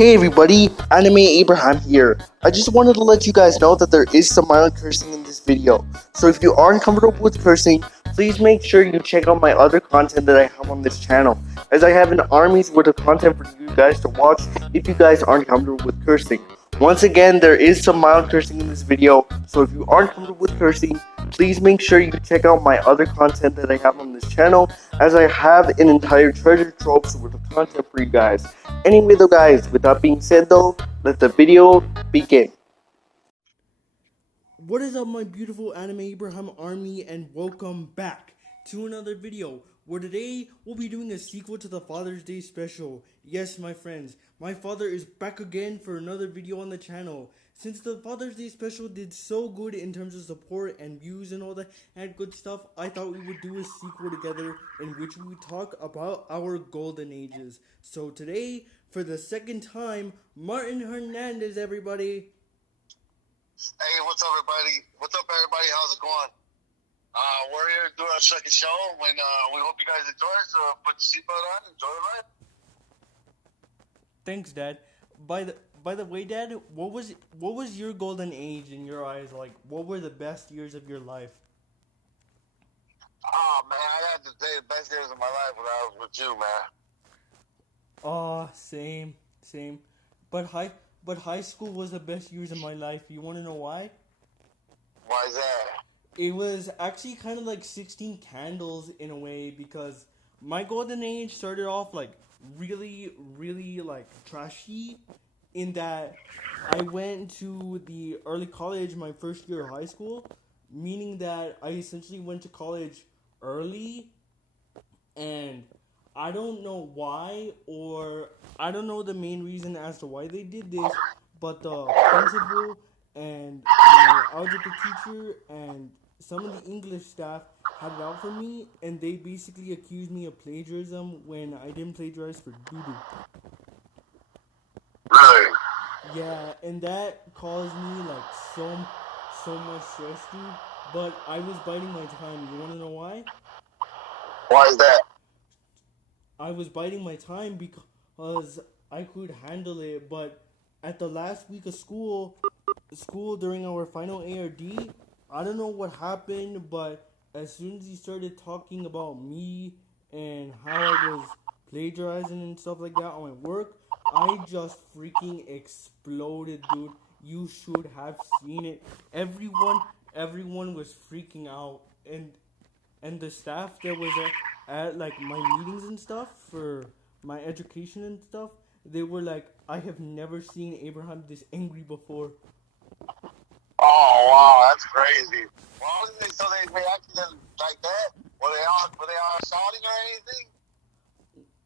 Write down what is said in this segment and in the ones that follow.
Hey everybody, Anime Abraham here. I just wanted to let you guys know that there is some mild cursing in this video. So if you aren't comfortable with cursing, please make sure you check out my other content that I have on this channel, as I have an army's worth of content for you guys to watch if you guys aren't comfortable with cursing. Once again, there is some mild cursing in this video, so if you aren't comfortable with cursing, please make sure you check out my other content that I have on this channel, as I have an entire treasure troves worth of content for you guys. Anyway though guys, with that being said though, let the video begin. What is up my beautiful Anime Abraham army, and welcome back to another video where today we'll be doing a sequel to the Father's Day special. Yes my friends, my father is back again for another video on the channel. Since the Father's Day special did so good in terms of support and views and all that and good stuff, I thought we would do a sequel together in which we would talk about our golden ages. So today, for the second time, Martin Hernandez, everybody. Hey, what's up, everybody? What's up, everybody? How's it going? We're here to do our second show, and we hope you guys enjoy it. So put your seatbelt on, enjoy the ride. Thanks, Dad. By the way, Dad, what was your golden age in your eyes like? What were the best years of your life? Oh man, I had to say the best years of my life when I was with you, man. Same. But high school was the best years of my life. You want to know why? Why is that? It was actually kind of like 16 Candles in a way, because my golden age started off like really like trashy, in that I went to the early college my first year of high school, meaning that I essentially went to college early, and I don't know why, or I don't know the main reason as to why they did this, but the principal and my algebra teacher and some of the English staff had it out for me, and they basically accused me of plagiarism when I didn't plagiarize for doo-doo. Really? Yeah, and that caused me like so much stress, dude. But I was biding my time. You wanna know why? Why is that? I was biding my time because I could handle it, but at the last week of school during our final ARD, I don't know what happened, but as soon as he started talking about me and how I was plagiarizing and stuff like that on my work, I just freaking exploded, dude. You should have seen it. Everyone was freaking out, and the staff that was at like my meetings and stuff for my education and stuff, they were like, I have never seen Abraham this angry before. Oh wow, that's crazy. Well, so they reacted like that? Were they all shouting or anything?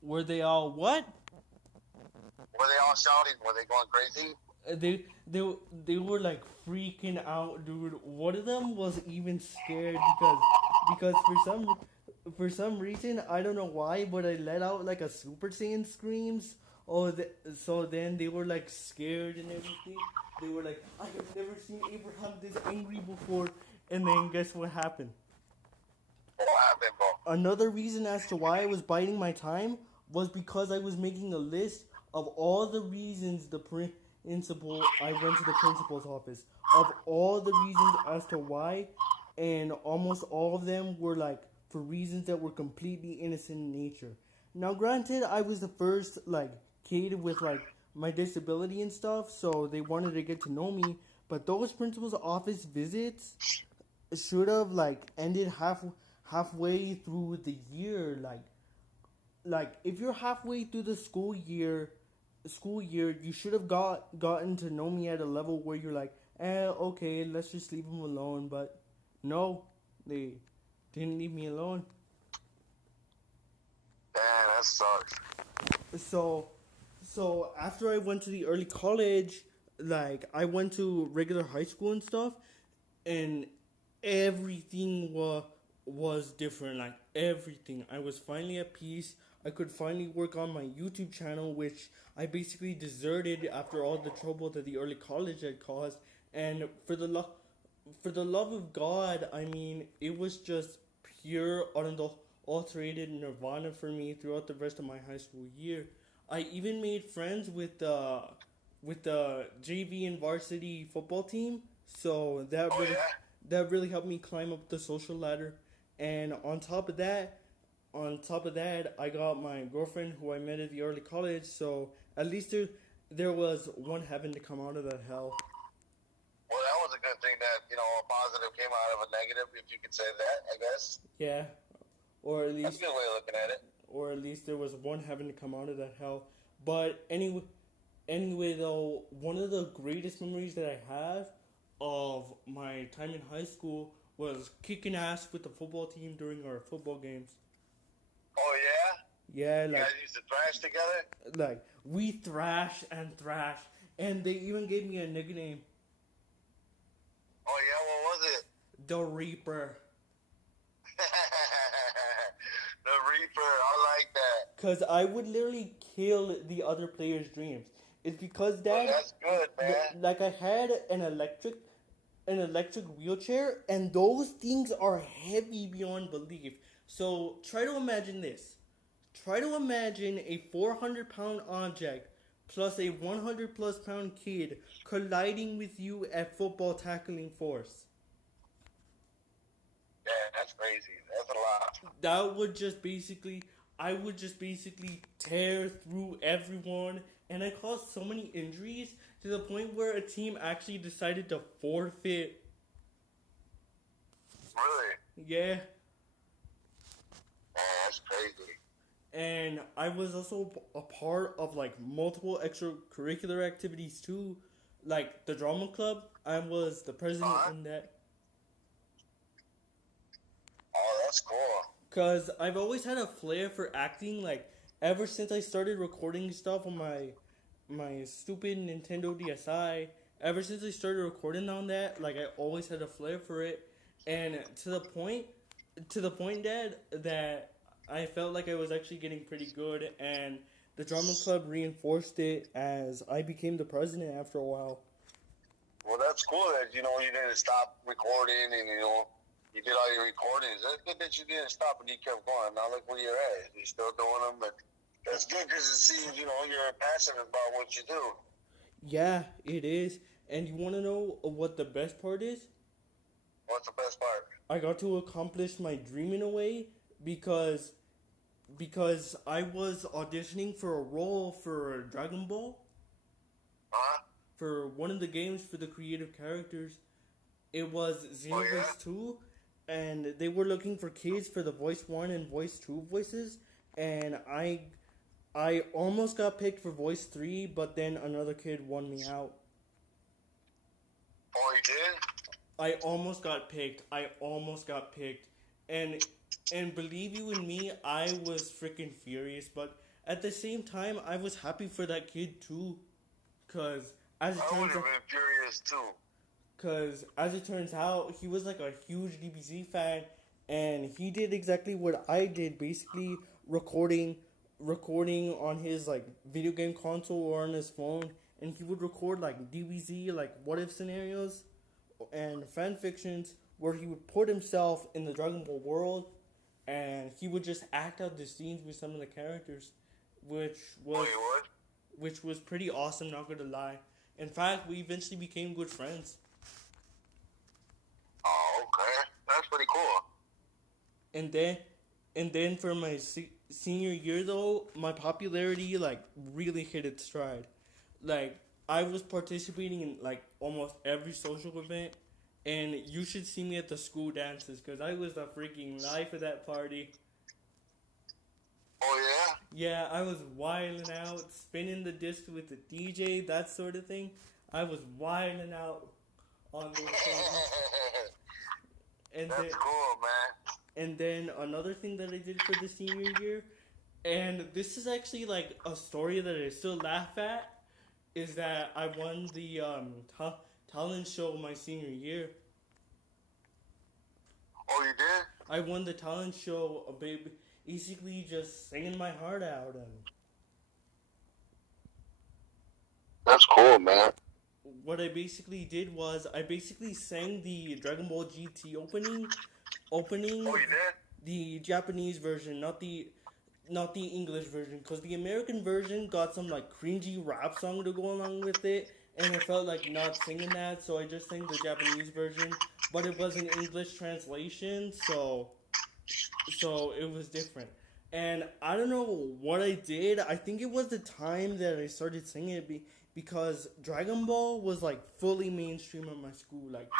Were they all what? Were they all shouting? Were they going crazy? They were like freaking out, dude. One of them was even scared because for some reason, I don't know why, but I let out like a Super Saiyan screams. So then they were like scared and everything. They were like, I have never seen Abraham this angry before. And then guess what happened? What happened, bro? Another reason as to why I was biding my time was because I was making a list of all the reasons I went to the principal's office. Of all the reasons as to why, and almost all of them were like for reasons that were completely innocent in nature. Now granted, I was the first like kid with like my disability and stuff, so they wanted to get to know me, but those principal's office visits should have like ended halfway through the year. Like if you're halfway through the school year, you should have gotten to know me at a level where you're like, okay, let's just leave him alone. But no, they didn't leave me alone. Damn, that sucks. So after I went to the early college, like I went to regular high school and stuff, and everything was different. Like everything, I was finally at peace. I could finally work on my YouTube channel, which I basically deserted after all the trouble that the early college had caused. And for the love of God, I mean, it was just pure unadulterated nirvana for me throughout the rest of my high school year. I even made friends with the JV and varsity football team. So Oh yeah. that really helped me climb up the social ladder. And on top of that, I got my girlfriend who I met at the early college. So at least there was one heaven to come out of that hell. Well, that was a good thing that a positive came out of a negative, if you could say that. I guess Yeah, or at that's a least good way of looking at it. there was one heaven to come out of that hell. But anyway though, one of the greatest memories that I have of my time in high school was kicking ass with the football team during our football games. Oh yeah. Yeah, You guys used to thrash together. we thrash and thrash, and they even gave me a nickname, Oh yeah. What was it? the Reaper, The Reaper. I like that. cause I would literally kill the other players' dreams. It's because Well, that that's good, man. like I had an electric wheelchair, and those things are heavy beyond belief. So try to imagine this. Try to imagine a 400-pound object plus a 100 plus pound kid colliding with you at football tackling force. Yeah, that's crazy. That's a lot. That would just basically, I would just basically tear through everyone, and I caused so many injuries to the point where a team actually decided to forfeit. Really? Yeah. Oh, that's crazy. And I was also a part of like multiple extracurricular activities too, like the drama club. I was the president in that. Oh, that's cool. Cause I've always had a flair for acting. Like ever since I started recording stuff on my stupid Nintendo DSi. Ever since I started recording on that, like I always had a flair for it, and to the point, Dad, that I felt like I was actually getting pretty good, and the drama club reinforced it as I became the president after a while. Well, that's cool that you didn't stop recording and you did all your recordings. That's good that you didn't stop and you kept going. Now look where you're at. You're still doing them, but that's good because it seems you're passionate about what you do. Yeah, it is. And you want to know what the best part is? What's the best part? I got to accomplish my dream in a way because I was auditioning for a role for Dragon Ball. Huh? For one of the games for the creative characters. It was Xenoverse 2, and they were looking for kids for the voice 1 and voice 2 voices, and I almost got picked for voice 3, but then another kid won me out. Oh, you did? I almost got picked. And believe you in me, I was freaking furious, but at the same time, I was happy for that kid too, cause as it I would turns have out, been furious too. cause as it turns out, he was like a huge DBZ fan, and he did exactly what I did, basically recording on his like video game console or on his phone, and he would record like DBZ, like what if scenarios and fan fictions where he would put himself in the Dragon Ball world, and he would just act out the scenes with some of the characters, which was pretty awesome, not gonna lie. In fact, we eventually became good friends. Oh, okay. That's pretty cool. And then for my senior year though, my popularity like really hit its stride. Like I was participating in like almost every social event, and you should see me at the school dances because I was the freaking life of that party. Oh yeah? Yeah, I was wilding out, spinning the disc with the DJ, that sort of thing. I was wilding out on those things. And That's then, cool, man. and then another thing that I did for the senior year, and this is actually like a story that I still laugh at, is that I won the talent show my senior year. Oh, you did? I won the talent show, basically just singing my heart out. And That's cool, man. what I basically did was I basically sang the Dragon Ball GT opening, Oh, you did? the Japanese version, not the not the English version, because the American version got some like cringy rap song to go along with it, and I felt like not singing that, so I just sang the Japanese version, but it was an English translation, so it was different. And I don't know what I did. I think it was the time that I started singing it because Dragon Ball was like fully mainstream in my school. Like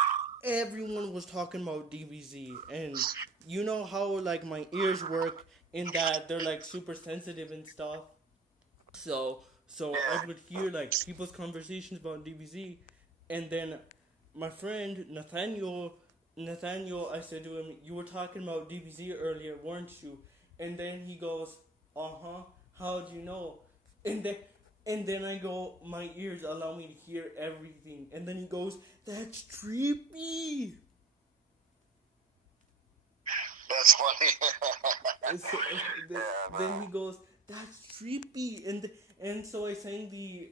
everyone was talking about DBZ, and you know how like my ears work in that they're like super sensitive and stuff. So I would hear like people's conversations about DBZ, and then my friend Nathaniel, I said to him, "You were talking about DBZ earlier, weren't you?" And then he goes, "Uh huh. How do you know?" And then and then I go, "My ears allow me to hear everything." And then he goes, "That's trippy." That's funny. So, then, Yeah, then he man. goes, "That's trippy," and so I sang the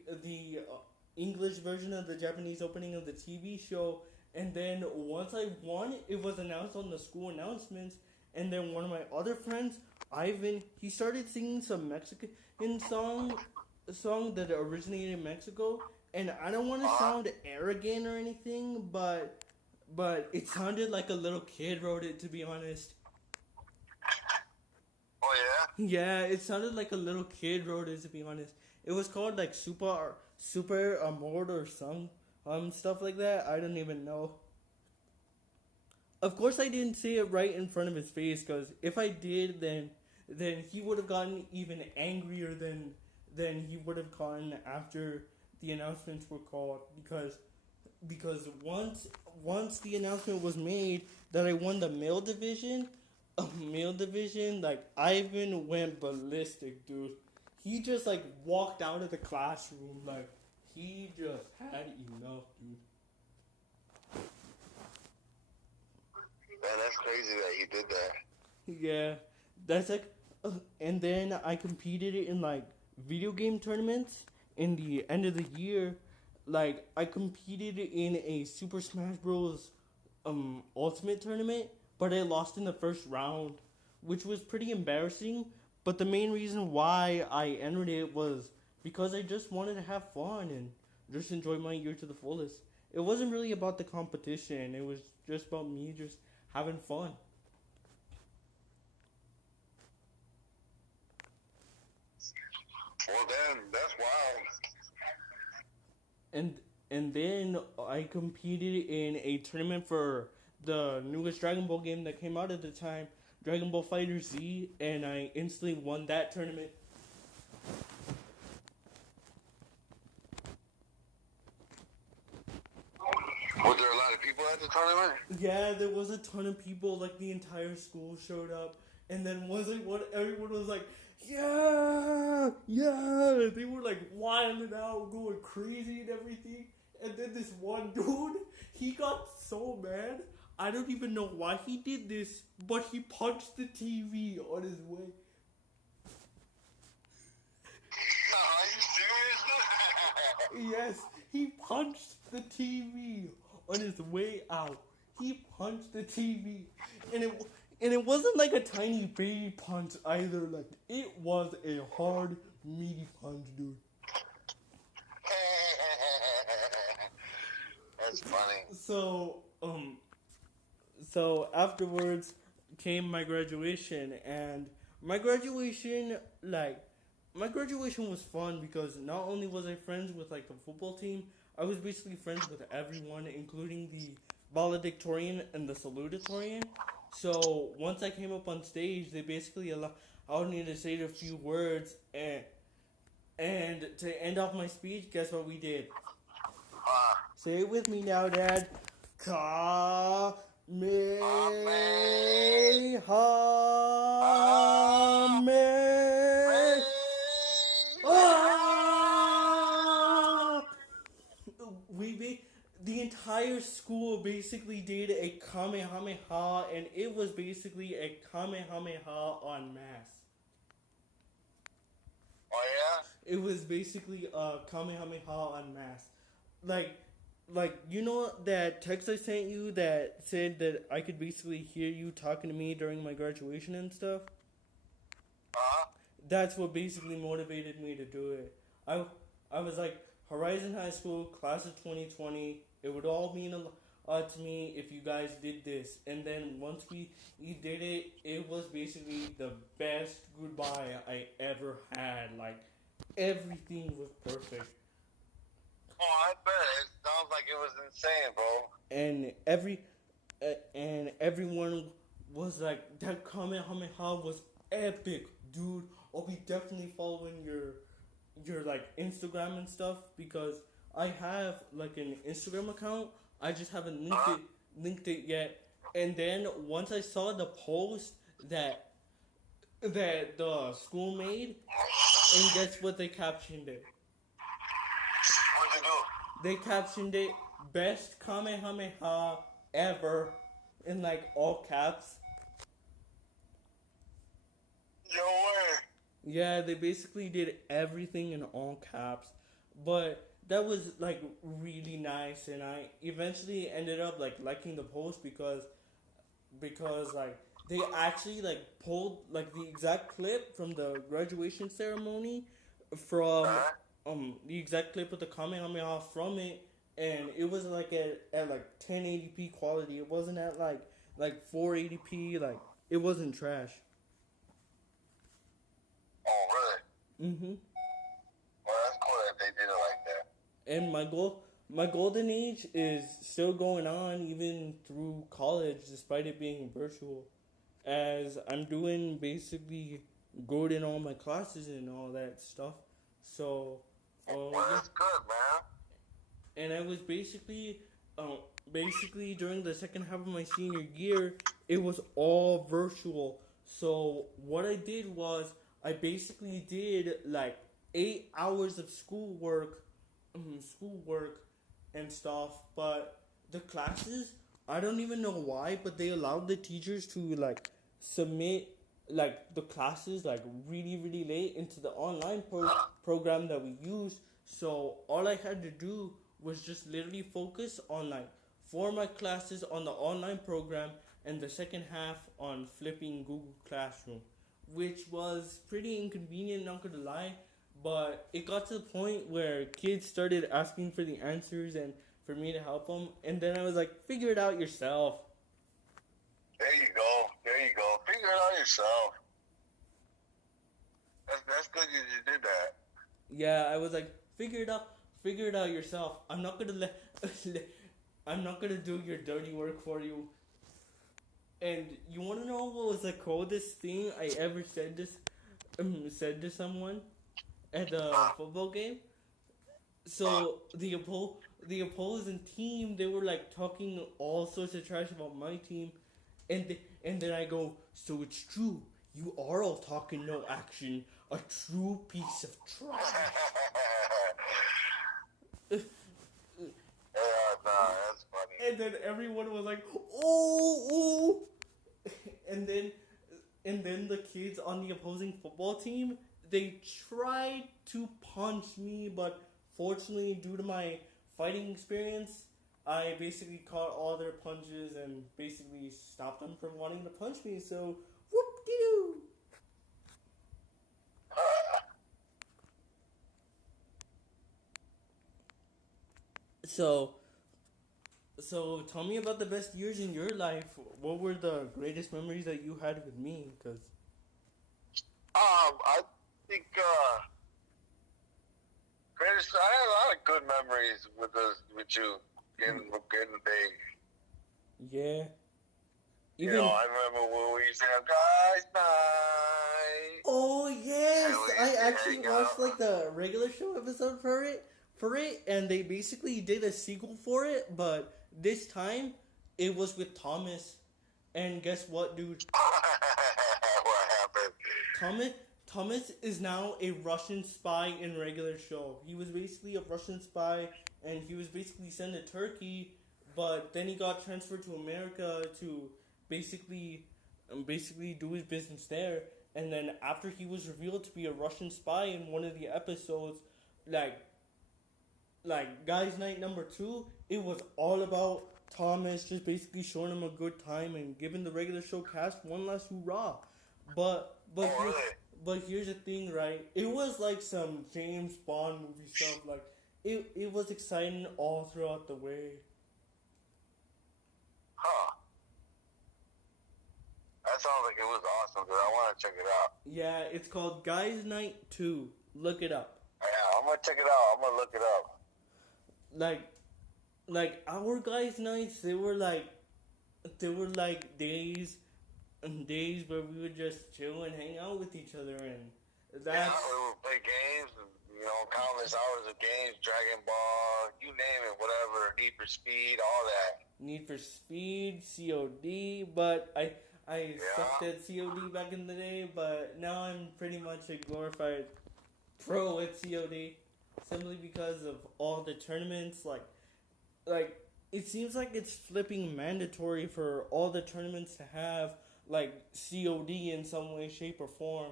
English version of the Japanese opening of the TV show, and then once I won, it was announced on the school announcements, and then one of my other friends, Ivan, he started singing some Mexican song that originated in Mexico, and I don't want to Uh-huh. sound arrogant or anything, but it sounded like a little kid wrote it, to be honest. Oh, yeah? Yeah, it sounded like a little kid wrote it. To be honest, it was called like Super Amor or some stuff like that. I don't even know. Of course, I didn't say it right in front of his face because if I did, then he would have gotten even angrier than he would have gotten after the announcements were called because once the announcement was made that I won the male division, like Ivan went ballistic, dude. He just like walked out of the classroom, like he just had enough, dude. Man, that's crazy that he did that. Yeah, that's like, and then I competed in like video game tournaments in the end of the year. Like I competed in a Super Smash Bros. Ultimate tournament, but I lost in the first round, which was pretty embarrassing. But the main reason why I entered it was because I just wanted to have fun and just enjoy my year to the fullest. It wasn't really about the competition. It was just about me just having fun. Well, damn, that's wild. and and then I competed in a tournament for the newest Dragon Ball game that came out at the time, Dragon Ball Fighter Z, and I instantly won that tournament. Was there a lot of people at the tournament? Yeah, there was a ton of people, like the entire school showed up, and then wasn't what everyone was like, yeah, yeah. They were like wilding out, going crazy and everything. And then this one dude, he got so mad. I don't even know why he did this, but he punched the TV on his way. Are you serious? Yes, he punched the TV on his way out. He punched the TV, and it wasn't like a tiny baby punch either. Like it was a hard, meaty punch, dude. That's funny. So afterwards came my graduation, and my graduation like my graduation was fun because not only was I friends with like the football team, I was basically friends with everyone, including the valedictorian and the salutatorian. So once I came up on stage, they basically allowed me to say a few words, and to end off my speech, guess what we did? Uh, Say it with me now, Dad. Kamehameha. man. Man. Ah! The entire school basically did a Kamehameha, and it was basically a Kamehameha en masse. Oh, yeah? It was basically a Kamehameha en masse. Like, you know that text I sent you that said that I could basically hear you talking to me during my graduation and stuff? Uh-huh. that's what basically motivated me to do it. I was like, Horizon High School, class of 2020, it would all mean a lot to me if you guys did this. And then once we did it, it was basically the best goodbye I ever had. Like, everything was perfect. Oh, I bet. It sounds like it was insane, bro. And everyone was like, that Kamehameha was epic, dude. I'll be definitely following your like Instagram and stuff because I have like an Instagram account. I just haven't linked it yet. And then once I saw the post that the school made, and guess what they captioned it? What'd you do? They captioned it best Kamehameha ever in like all caps. No way. Yeah, they basically did everything in all caps. But that was like really nice, and I eventually ended up like liking the post because like they actually like pulled like the exact clip from the graduation ceremony from the exact clip with the Kamehameha from it, and it was like at like 1080p quality. It wasn't at like 480p. Like, it wasn't trash. Oh, really? Mm-hmm. Well, that's cool that they did it like that. And my golden age is still going on even through college, despite it being virtual, as I'm doing basically good in all my classes and all that stuff. So, Well, that's good, man. and I was basically during the second half of my senior year, it was all virtual. So what I did was I basically did like 8 hours of schoolwork and stuff, but the classes, I don't even know why, but they allowed the teachers to like submit like the classes like really really late into the online program that we used. So all I had to do was just literally focus on like 4 of my classes on the online program and the second half on flipping Google Classroom, which was pretty inconvenient, not gonna lie. But it got to the point where kids started asking for the answers and for me to help them. And then I was like, figure it out yourself. There you go. There you go. Figure it out yourself. That's good you did that. Yeah, I was like, figure it out yourself. I'm not gonna I'm not gonna do your dirty work for you. And you wanna know what was the coldest thing I ever said to someone at the football game? So the opposing team, they were like talking all sorts of trash about my team, and then I go, so it's true, you are all talking, no action, a true piece of trash. That's funny. And then everyone was like, oh, and then the kids on the opposing football team, they tried to punch me, but fortunately, due to my fighting experience, I basically caught all their punches and basically stopped them from wanting to punch me. So, whoop-de-doo. So tell me about the best years in your life. What were the greatest memories that you had with me? Cause I think greatest. I had a lot of good memories with you getting big. yeah, You know, I remember when we used to have guys' night. Oh yes, And we I used to actually hang watched out. like the regular show episode for it, and they basically did a sequel for it, but this time it was with Thomas. And guess what, dude? What happened? Thomas is now a Russian spy in regular show. He was basically a Russian spy, and he was basically sent to Turkey, but then he got transferred to America to basically do his business there. And then after he was revealed to be a Russian spy in one of the episodes, like Guys Night number 2, it was all about Thomas just basically showing him a good time and giving the regular show cast one last hurrah. But Oh, really? but here's the thing, right? It was like some James Bond movie stuff. Like it was exciting all throughout the way. Huh. That sounds like it was awesome, dude. I want to check it out. Yeah, it's called Guys Night 2. Look it up. Yeah, I'm gonna check it out. I'm gonna look it up. Like our guys' nights, they were like days and days where we would just chill and hang out with each other, and that's Yeah, we would play games, countless hours of games, Dragon Ball, you name it, whatever, Need for Speed, all that. Need for Speed, COD, but I sucked at COD back in the day, but now I'm pretty much a glorified pro at COD, simply because of all the tournaments. Like it seems like it's flipping mandatory for all the tournaments to have like COD in some way, shape, or form.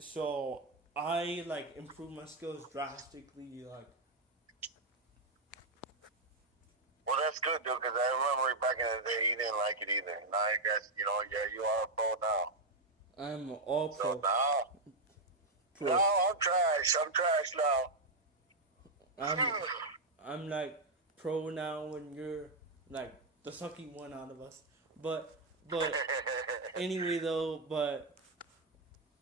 So I like improve my skills drastically. Like, well, that's good, dude, because I remember back in the day, you didn't like it either. Now I guess, you are a pro now. I'm all pro. So now, I'm trash. I'm trash now. I'm like pro now, and you're like the sucky one out of us. But anyway though, but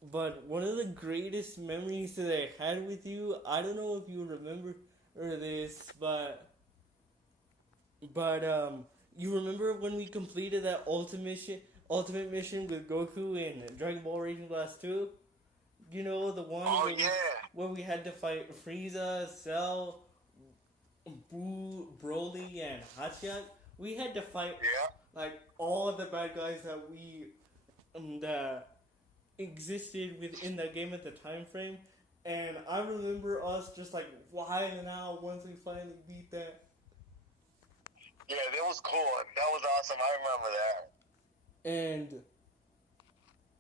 one of the greatest memories that I had with you, I don't know if you remember this, but you remember when we completed that ultimate mission with Goku in Dragon Ball Raging Blast 2? You know, the one where we had to fight Frieza, Cell, Boo, Broly, and Hotshot. We had to fight like all the bad guys that we that existed within that game at the time frame. And I remember us just like wilding out once we finally beat that. Yeah, that was cool. That was awesome. I remember that.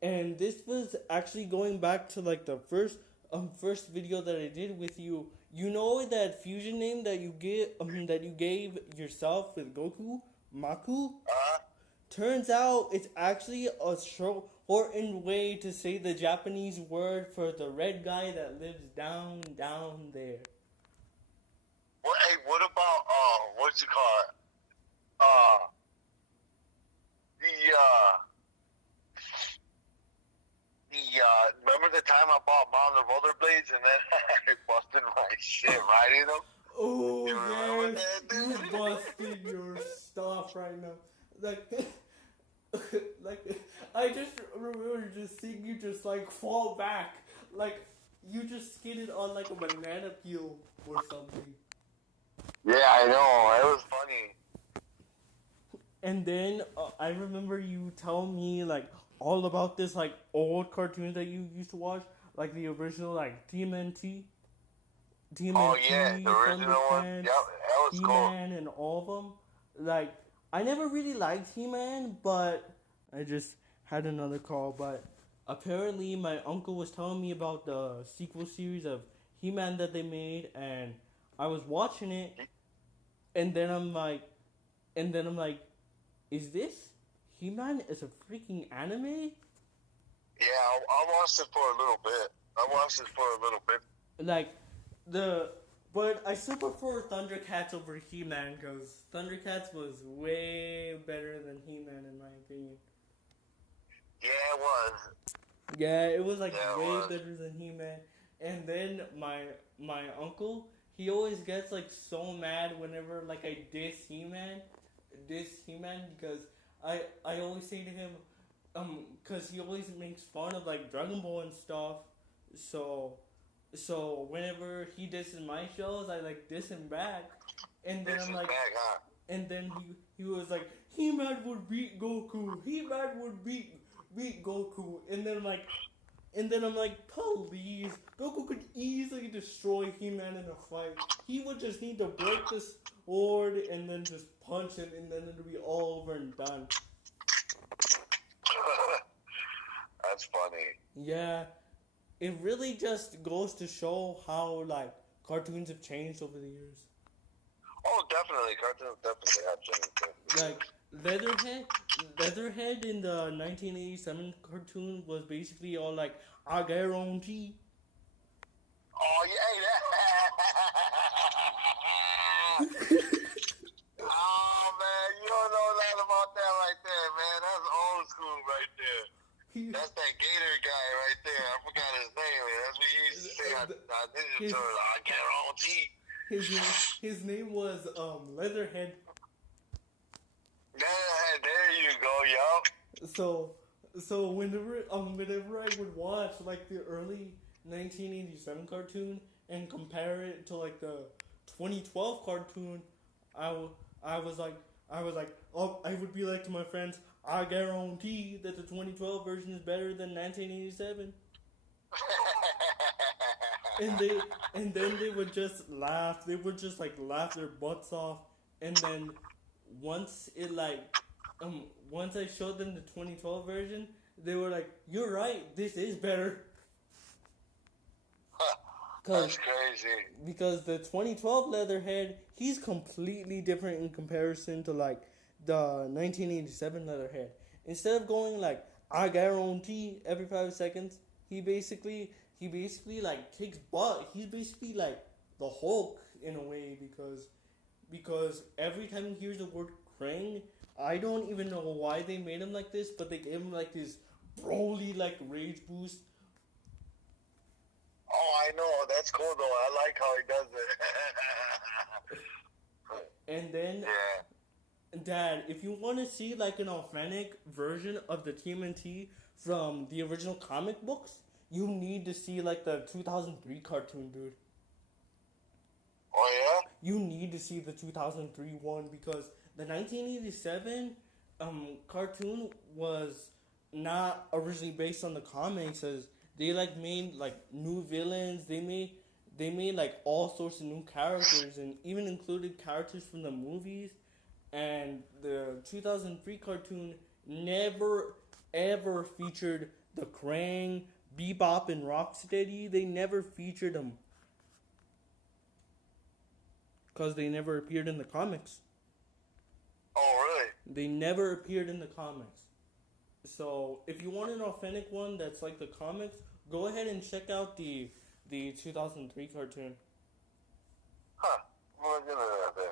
And this was actually going back to like the first video that I did with you. You know that fusion name that you gave yourself with Goku, Maku? Turns out it's actually a shortened way to say the Japanese word for the red guy that lives down there. Well, hey, what about what's it called? Remember the time I bought Mom the rollerblades and then I busted my shit riding them? Oh, yes, you busted your stuff right now. Like, I just remember just seeing you just like fall back, like you just skidded on like a banana peel or something. Yeah, I know. It was funny. And then I remember you telling me like all about this like old cartoons that you used to watch, like the original like TMNT. Oh yeah, the original one. Yep, that was cool. He-Man and all of them. Like I never really liked He-Man, but I just had another call. But apparently my uncle was telling me about the sequel series of He-Man that they made, and I was watching it, and then I'm like, is this He-Man is a freaking anime? Yeah, I watched it for a little bit. Like, but I still prefer Thundercats over He-Man, because Thundercats was way better than He-Man in my opinion. Yeah, it was. Yeah, it was like way better than He-Man. And then my uncle, he always gets like so mad whenever like I diss He-Man because I always say to him, because he always makes fun of like Dragon Ball and stuff. So whenever he disses my shows, I like diss him back, and then I'm like, and then he was like, He-Man would beat Goku. He-Man would beat Goku, and then I'm like, please, Goku could easily destroy He-Man in a fight. He would just need to break the sword and then just punch him, and then it'll be all over and done. That's funny. Yeah, it really just goes to show how like cartoons have changed over the years. Oh, definitely, cartoons definitely have changed. Leatherhead in the 1987 cartoon was basically all like, I guarantee. Oh yeah, oh man, you don't know nothing about that right there, man. That's old school right there. That's that Gator guy right there. I forgot his name. That's what he used to say on Ninja his, Turtles. I guarantee. his name was Leatherhead. There you go, yo. So whenever I would watch like the early 1987 cartoon and compare it to like the 2012 cartoon, I, w- I was like, oh, I would be like to my friends, I guarantee that the 2012 version is better than 1987. And then they would just laugh. They would just like laugh their butts off. And then once it like once I showed them the 2012 version, they were like, "You're right. This is better." That's crazy. Because the 2012 Leatherhead, he's completely different in comparison to like the 1987 Leatherhead. Instead of going like, I guarantee every 5 seconds, he basically like kicks butt. He's basically like the Hulk in a way, because every time he hears the word Krang, I don't even know why they made him like this, but they gave him like this Broly like rage boost. Oh, I know. That's cool though. I like how he does it. And then, Yeah. Dad, if you want to see like an authentic version of the TMNT from the original comic books, you need to see like the 2003 cartoon, dude. Oh yeah. You need to see the 2003 one, because the 1987 cartoon was not originally based on the comics, as they like made like new villains. They made like all sorts of new characters, and even included characters from the movies. And the 2003 cartoon never ever featured the Krang, Bebop, and Rocksteady. They never featured them because they never appeared in the comics. Oh really? They never appeared in the comics. So if you want an authentic one that's like the comics, go ahead and check out the 2003 cartoon. Huh. Well, you know that then.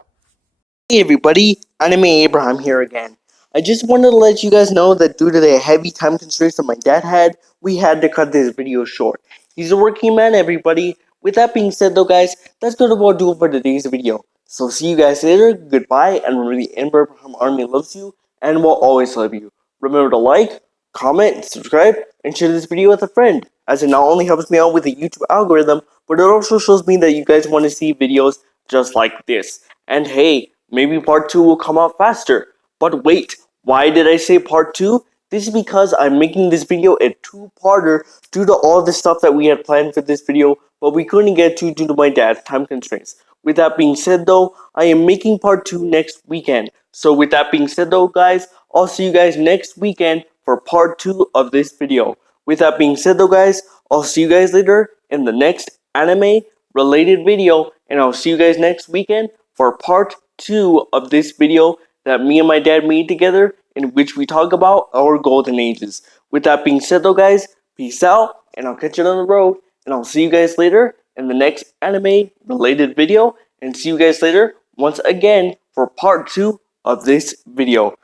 Hey everybody, Anime Abraham here again. I just wanted to let you guys know that due to the heavy time constraints that my dad had, we had to cut this video short. He's a working man, everybody. With that being said though guys, that's gonna about do it for today's video. So see you guys later, goodbye, and remember the Ember Abraham Army loves you and will always love you. Remember to like, comment, subscribe, and share this video with a friend, as it not only helps me out with the YouTube algorithm, but it also shows me that you guys want to see videos just like this. And hey, maybe part 2 will come out faster. But wait, why did I say part 2? This is because I'm making this video a two-parter due to all the stuff that we had planned for this video, but we couldn't get to due to my dad's time constraints. With that being said though, I am making part 2 next weekend. So with that being said though guys, I'll see you guys next weekend for part 2 of this video. With that being said though guys, I'll see you guys later in the next anime related video, and I'll see you guys next weekend for part 2 of this video that me and my dad made together, in which we talk about our golden ages. With that being said though guys, peace out, and I'll catch you on the road, and I'll see you guys later in the next anime related video, and see you guys later once again for part 2 of this video.